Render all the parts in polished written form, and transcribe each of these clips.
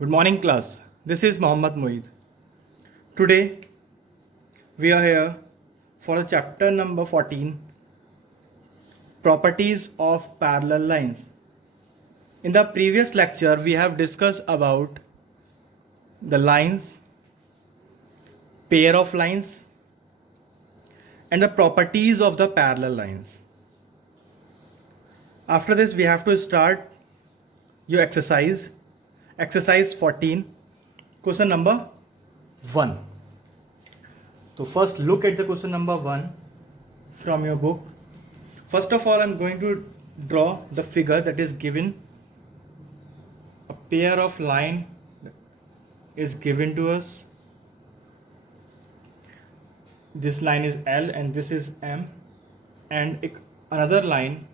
Good morning, class. This is Mohammad Moeed. Today, we are here for the chapter number 14 Properties of Parallel Lines. In the previous lecture, we have discussed about the lines, pair of lines, and the properties of the parallel lines. After this, we have to start your exercise 14, question number 1. So first look at the question number 1 from your book. First of all, I'm going to draw the figure that is given. A pair of line is given to us. This line is L and this is M, and another line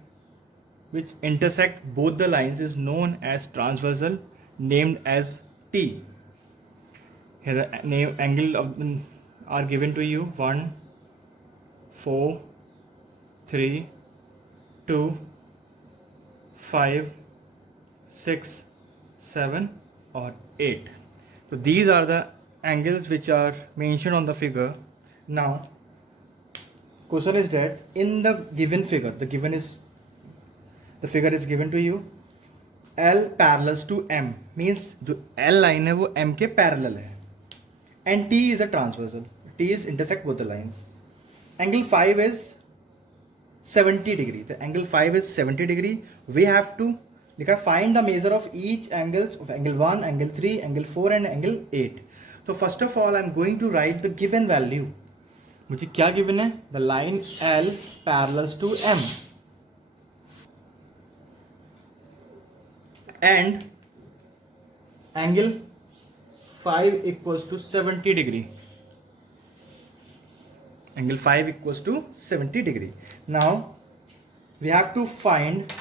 which intersect both the lines is known as transversal, named as T. Here the name angle of are given to you: 1, 4, 3, 2, 5, 6, 7 or 8. So these are the angles which are mentioned on the figure. Now question is that in the given figure, the figure is given to you, L parallels to M, means जो L line है वो M के parallel है, and T is a transversal. T is intersect both the lines. Angle 5 is 70 degree. The angle 5 is 70 degree. We have to find the measure of each angles of angle 1, angle 3, angle 4 and angle 8. So first of all, I am going to write the given value. मुझे क्या given है? The line L parallels to M, and angle 5 equals to 70 degree. Angle 5 equals to 70 degree. Now we have to find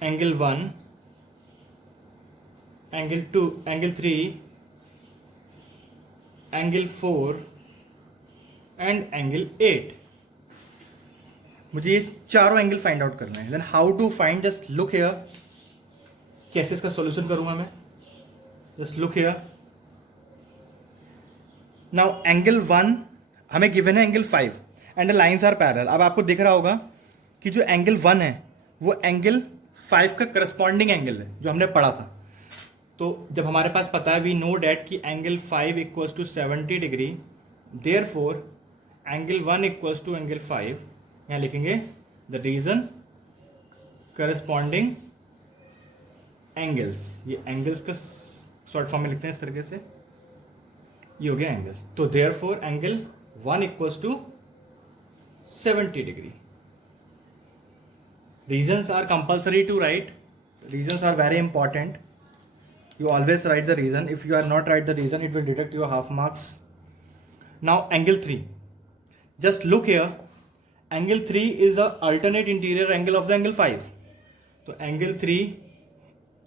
angle 1, angle 2, angle 3, angle 4 and angle 8. मुझे ये चारों angle find out करना है. Then how to find? Just look here. कैसे इसका solution करूंगा मैं? Just look here. Now angle 1 हमें गिवन है angle 5 and the lines are parallel. अब आपको दिख रहा होगा कि जो एंगल 1 है वो एंगल 5 का करस्पॉन्डिंग एंगल है जो हमने पढ़ा था. तो जब हमारे पास पता है, वी नो डैट कि angle 5 equals to 70 degree, therefore angle 1 equals to angle 5. यहाँ लिखेंगे द रीजन करस्पॉन्डिंग एंगल्स. ये एंगल्स का शॉर्ट फॉर्म में लिखते हैं इस तरीके से. ये हो गया एंगल्स. तो therefore angle 1 equals to 70 degree. Reasons are compulsory to write. Reasons are very important. You always write the reason. If you are not write the reason, it will deduct your half marks. Now angle 3. Just look here. Angle 3 is the alternate interior angle of the angle 5. So angle 3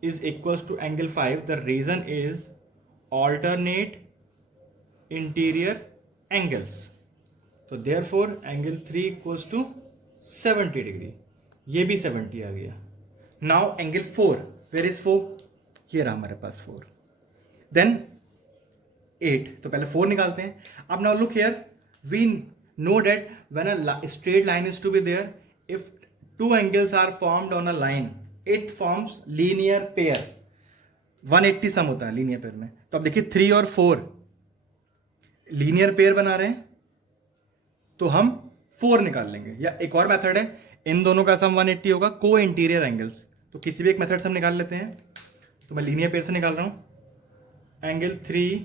is equals to angle 5. The reason is alternate interior angles. So therefore angle 3 equals to 70 degree. ये भी 70 आ गया. Now angle 4, where is 4? ये रहा हमारे पास 4. Then 8. तो पहले 4 निकालते हैं. अब now look here, we know that when a straight line is to be there, if two angles are formed on a line, it forms linear pair. 180 sum होता है लीनियर पेयर में. तो अब देखिए 3 और 4 लीनियर पेयर बना रहे हैं, तो हम 4 निकाल लेंगे. या एक और मेथड है, इन दोनों का सम 180 होगा, को इंटीरियर एंगल्स. तो किसी भी एक मेथड से हम निकाल लेते हैं. तो मैं लीनियर पेयर से निकाल रहा हूं. Angle 3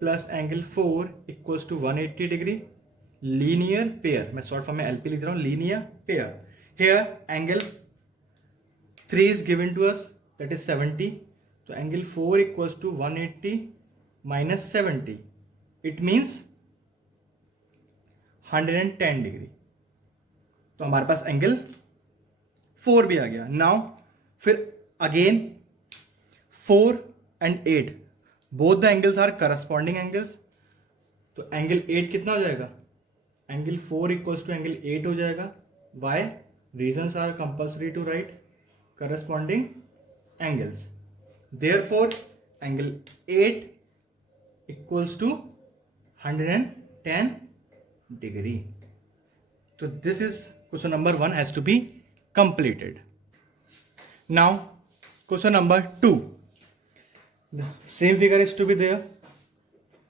plus angle 4 equals to 180 degree. Linear pair, मैं शॉर्ट फॉर्म में एलपी लिख रहा हूं, linear pair. Here angle 3 is given to us, that is 70. तो angle 4 equals to 180 minus 70, it means 110 degree. तो हमारे पास एंगल 4 भी आ गया. नाउ फिर again 4 and 8, both the angles are corresponding angles. तो एंगल 8 कितना हो जाएगा? एंगल 4 इक्वल्स टू एंगल 8 हो जाएगा. Why? Reasons are compulsory to write corresponding angles. Therefore, angle 8 equals to 110 degree. So this is question number 1 has to be completed. Now question number 2. The same figure is to be there.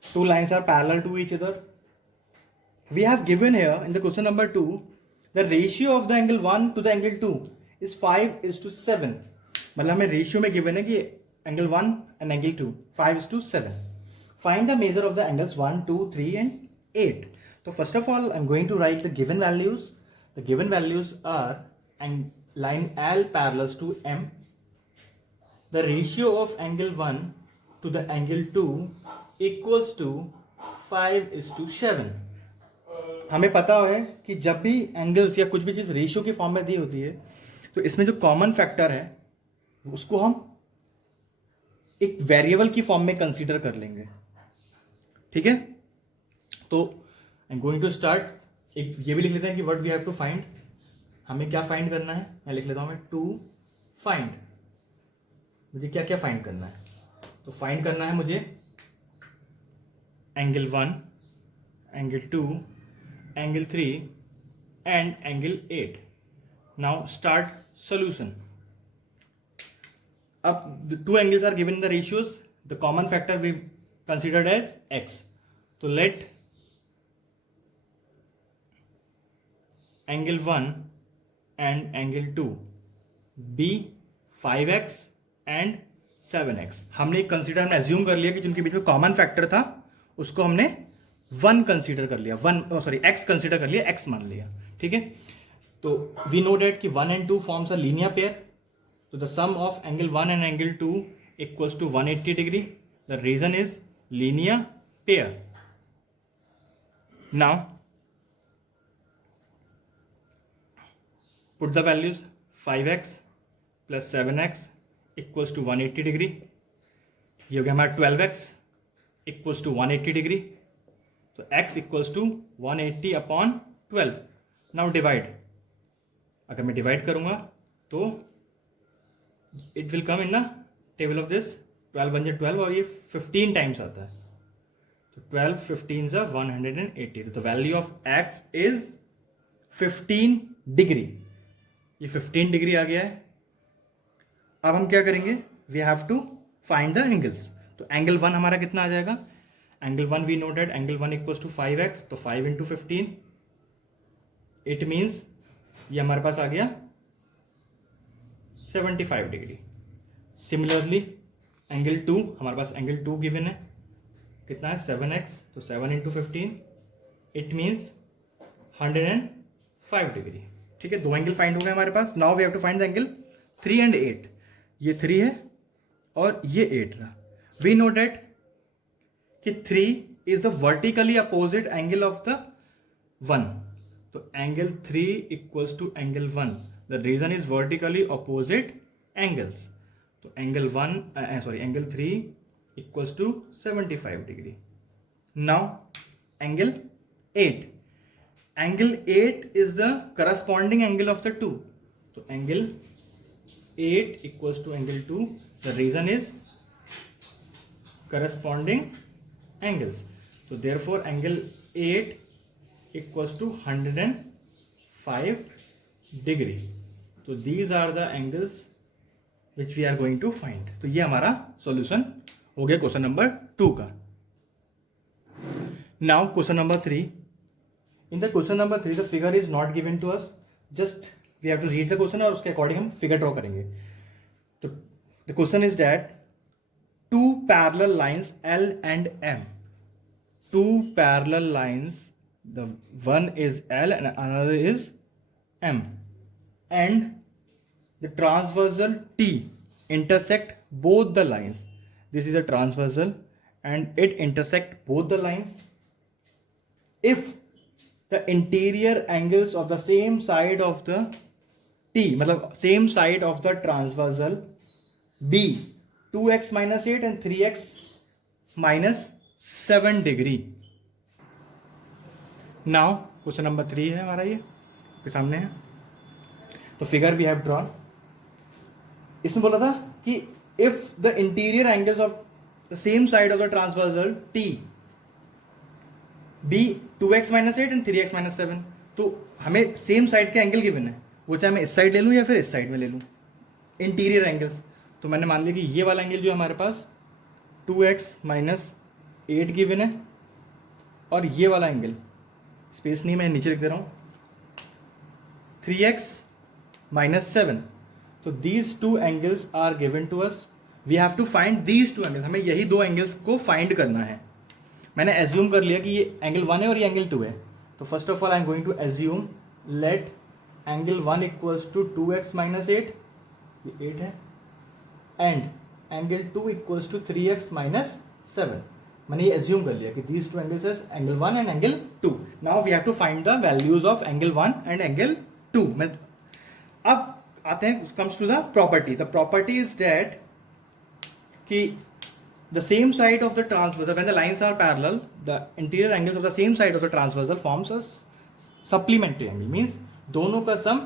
Two lines are parallel to each other. We have given here in the question number 2 the ratio of the angle 1 to the angle 2 is 5:7. मतलब हमें ratio में given है कि angle 1 and angle 2 5:7. Find the measure of the angles 1, 2, 3 and 8. So first of all, I'm going to write the given values. The given values are line L parallels to M. The ratio of angle 1 to the angle 2 equals to 5:7. हमें पता है कि जब भी angles या कुछ भी चीज़ ratio की फॉर्म में दी होती है तो इसमें जो कॉमन फैक्टर है उसको हम एक वेरिएबल की फॉर्म में कंसीडर कर लेंगे. ठीक है, तो I am going to start. एक ये भी लिख लेते हैं कि what we have to find. हमें क्या फाइंड करना है, मैं लिख लेता हूं. मैं टू फाइंड, मुझे क्या क्या फाइंड करना है. तो फाइंड करना है मुझे angle 1, angle 2, angle 3 and angle 8. Now start solution. Up the two angles are given in the ratios. The common factor we considered as x. So let angle 1 and angle 2 be 5x and 7x. हमने consider हमने assume कर लिया कि जिनके बीच में common factor था उसको हमने 1 कंसीडर कर लिया, x कंसीडर कर लिया, x मान लिया. ठीक है, तो वी नो डेट कि 1 and 2 forms a linear pair. तो the sum of angle 1 and angle 2 equals to 180 degree. The reason is linear pair. Now put the values 5x plus 7x equals to 180 degree. ये हो गया हमारा 12x equals to 180 degree. तो x equals to 180 upon 12. Now divide. अगर मैं divide करूंगा तो it will come in the table of this. 12 बन जाए 12 और ये 15 टाइम्स आता है. तो 12 15 is 180. तो value of x is 15 degree. ये 15 डिग्री आ गया है. अब हम क्या करेंगे, we have to find the angles. तो एंगल 1 हमारा कितना आ जाएगा. Angle 1 we know that angle 1 equals to 5x. तो 5 इंटू 15 इट मीन्स ये हमारे पास आ गया 75 डिग्री. सिमिलरली एंगल 2, हमारे पास एंगल 2 गिवन है, कितना है 7x. तो 7 इंटू 15 इट मीन्स 105 डिग्री. ठीक है, दो एंगल फाइंड हो गए हमारे पास. Now we have to find the angle 3 and 8. ये 3 है और ये 8 रहा. वी नो डेट कि 3 is the vertically opposite angle of the 1. तो angle 3 equals to angle 1. The reason is vertically opposite angles. तो angle 3 equals to 75 degree. Now angle 8. Angle 8 is the corresponding angle of the 2. तो angle 8 equals to angle 2. The reason is corresponding angles. So therefore angle 8 equals to 105 degree. So these are the angles which we are going to find. तो ये हमारा solution हो गया question number 2 का. Now question number 3. In the question number 3 the figure is not given to us. Just we have to read the question और उसके according हम figure draw करेंगे. तो the question is that two parallel lines L and M. Two parallel lines, the one is L and another is M, and the transversal T intersect both the lines. This is a transversal and it intersect both the lines. If the interior angles of the same side of the T, मतलब same side of the transversal be 2x minus 8 and 3x minus 7 degree. Now question number 3 है हमारा, ये आपके सामने है. तो figure we have drawn. इसमें बोला था कि if the interior angles of the same side of the transversal T be 2x minus 8 and 3x minus 7, तो हमें सेम साइड के एंगल गिवन है, वो चाहे मैं इस साइड ले लूँ या फिर इस साइड में ले लूँ, इंटीरियर एंगल्स। तो मैंने मान लिया कि ये वाला एंगल जो हमारे पास 2x माइनस 8 गिवन है, और ये वाला एंगल, स्पेस नहीं मैं नीचे लिख दे रहा हूँ, 3x minus 7. तो these two angles are given to us. We have to find these two angles. हमें यही दो एंगल्स को फाइंड करना है। मैंने एज्यूम कर लिया कि ये एंगल 1 है और ये एंगल 2 है। तो first of all I am going to assume let angle 1 equals to 2x minus 8, ये 8 है, and angle 2 equals to 3x minus 7। मैंने ये एज्यूम कर लिया कि these two angles is angle 1 and angle 2. Now we have to find the values of angle 1 and angle 2. मैं अब आते हैं, comes to the property. The property is that कि the same side of the transversal, when the lines are parallel, the interior angles of the same side of the transversal forms a supplementary angle. Means दोनों का sum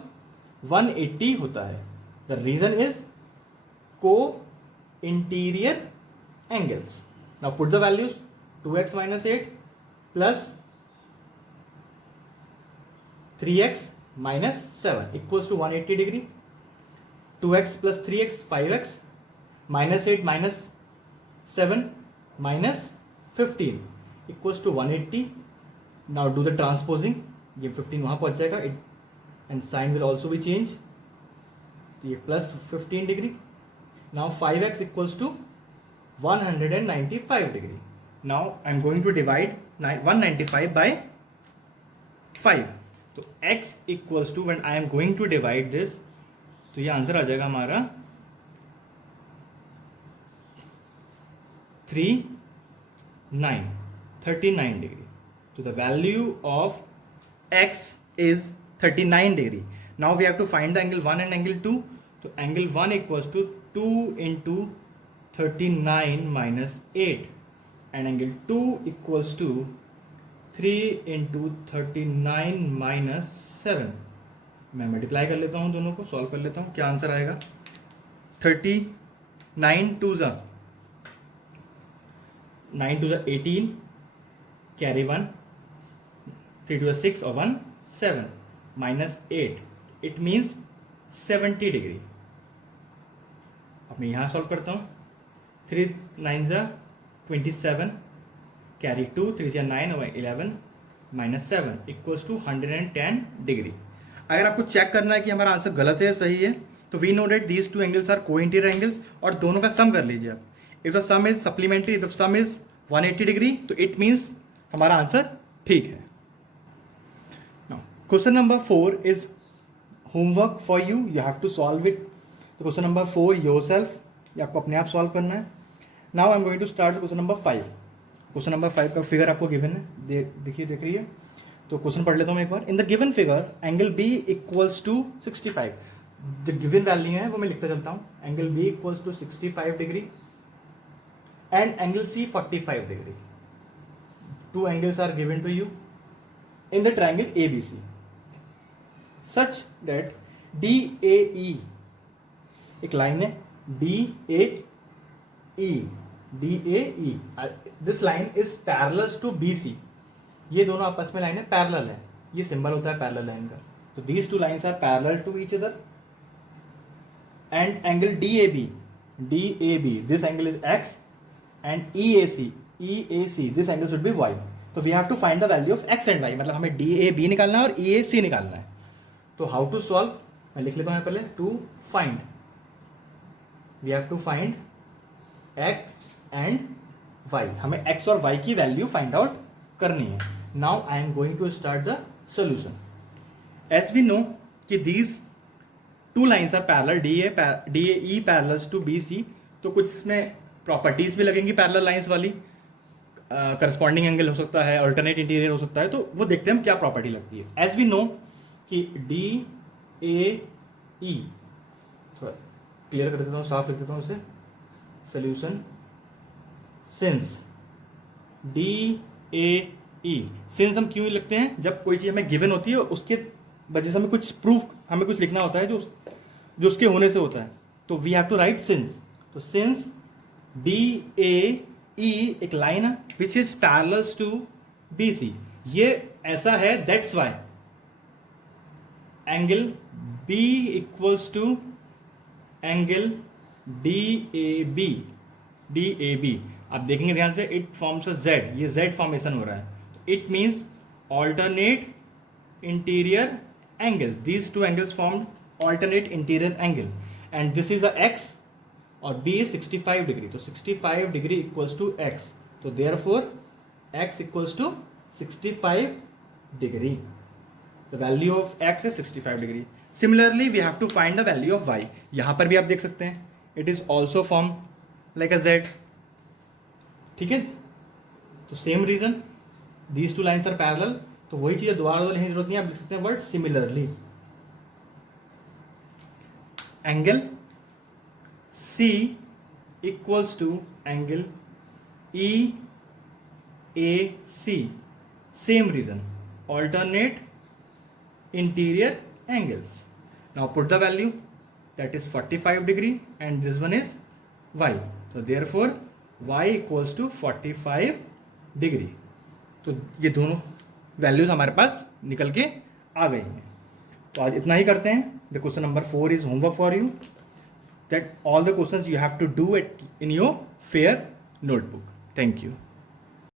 180 होता है. The reason is co-interior angles. Now put the values. 2x minus 8 plus 3x minus 7 equals to 180 degree. 2x plus 3x 5x minus 8 minus 7 minus 15 equals to 180. Now do the transposing. ये 15 वहाँ पहुँच जाएगा, and sign will also be changed. तो ये plus 15 degree. Now 5x equals to 195 degree. Now I am going to divide 195 by 5. तो x equals to, when I am going to divide this, तो ये answer आ जाएगा हमारा 39 degree. तो the value of x is 39 degree. Now we have to find the angle 1 and angle 2. तो angle 1 equals to 2 into 39 minus 8 and angle 2 equals to 3 into 39 minus 7. मैं multiply कर लेता हूँ, दोनों को सॉल्व कर लेता हूँ. क्या आंसर आएगा? 39 टू ज़ा 9 टू ज़ा 18, कैरी 1, 3 टू ज़ा 6 और 1 7 माइनस 8. It means 70 degree. अब मैं यहाँ सॉल्व करता हूँ. 3 9 ज़ा 27, कैरी 2, 3 ज़ा 9 और 11 माइनस 7 इक्वल्स टू 110 डिग्री. अगर आपको चेक करना है कि हमारा आंसर गलत है या सही है, तो we know that these two angles are co-interior angles, और दोनों का सम कर लीजिए आप. If the sum is supplementary, if the sum is 180 degree, तो इट मीन्स हमारा आंसर ठीक है. Question number 4 is homework for you. You have to solve it. तो क्वेश्चन नंबर 4 योरसेल्फ, ये आपको अपने आप सॉल्व करना है. Now I am going to start question number 5. Question number 5 का फिगर आपको गिवन है, देखिए देख रही है. तो क्वेश्चन पढ़ लेता हूँ मैं एक बार. In the given figure angle B equals to 65. जो गिवन वैल्यू है वो मैं लिखता चलता हूँ. Angle B equals to 65 degree and angle C 45 degree. Two angles are given to you in the triangle ABC such that DAE, एक लाइन है DAE, this line is parallel to BC. ये दोनों आपस में लाइन है, पैरेलल है. ये सिंबल होता है पैरेलल लाइन का. तो these two lines are parallel to each other. And angle DAB, this angle is X, and EAC, this angle should be Y. तो we have to find the value of X and Y. मतलब हमें DAB निकालना है और EAC निकालना है. तो how to solve, मैं लिख लेता हूं पहले. To find, we have to find X and Y. हमें X और Y की वैल्यू फाइंड आउट करनी है. Now I am going to start the solution. As we know कि these two lines are parallel, DAE parallel to BC. तो कुछ इसमें properties भी लगेंगी पैरेलल लाइन्स वाली. करस्पॉन्डिंग एंगल हो सकता है, अल्टरनेट इंटीरियर हो सकता है. तो वो देखते हैं हम क्या प्रॉपर्टी लगती है. एज वी नो कि DAE, थोड़ा क्लियर कर देता हूँ, साफ लिख देता हूँ उसे. सोल्यूशन सिंस DAE, सिंस हम क्यों लिखते हैं? जब कोई चीज़ हमें गिवन होती है उसके वजह से हमें कुछ प्रूफ, हमें कुछ लिखना होता है जो उसके होने से होता है. तो we have to write since. तो सिंस BAE एक लाइन है which is parallel to BC, ये ऐसा है, that's why angle B equals to angle DAB। आप देखेंगे ध्यान से, इट फॉर्म्स अ Z, ये Z फॉर्मेशन हो रहा है, it means alternate interior angles, these two angles formed alternate interior angle, and this is a x और B is 65 degree, तो 65 डिग्री इक्वल्स टू x, तो therefore x equals to 65 degree, the value of x is 65 degree. Similarly we have to find the value of y, यहां पर भी आप देख सकते हैं it is also form like a z, ठीक है। तो same reason, these two lines are parallel, तो वही चीज दोबारा लिखने की जरूरत नहीं है, आप लिख सकते हैं word similarly. Angle C equals to angle EAC, same reason, alternate interior angles. Now put the value, that is 45 degree and this one is y, so therefore y equals to 45 degree। तो ये दोनों values हमारे पास निकल के आ गई हैं। तो आज इतना ही करते हैं। The question number 4 is homework for you, that all the questions you have to do it in your fair notebook. Thank you.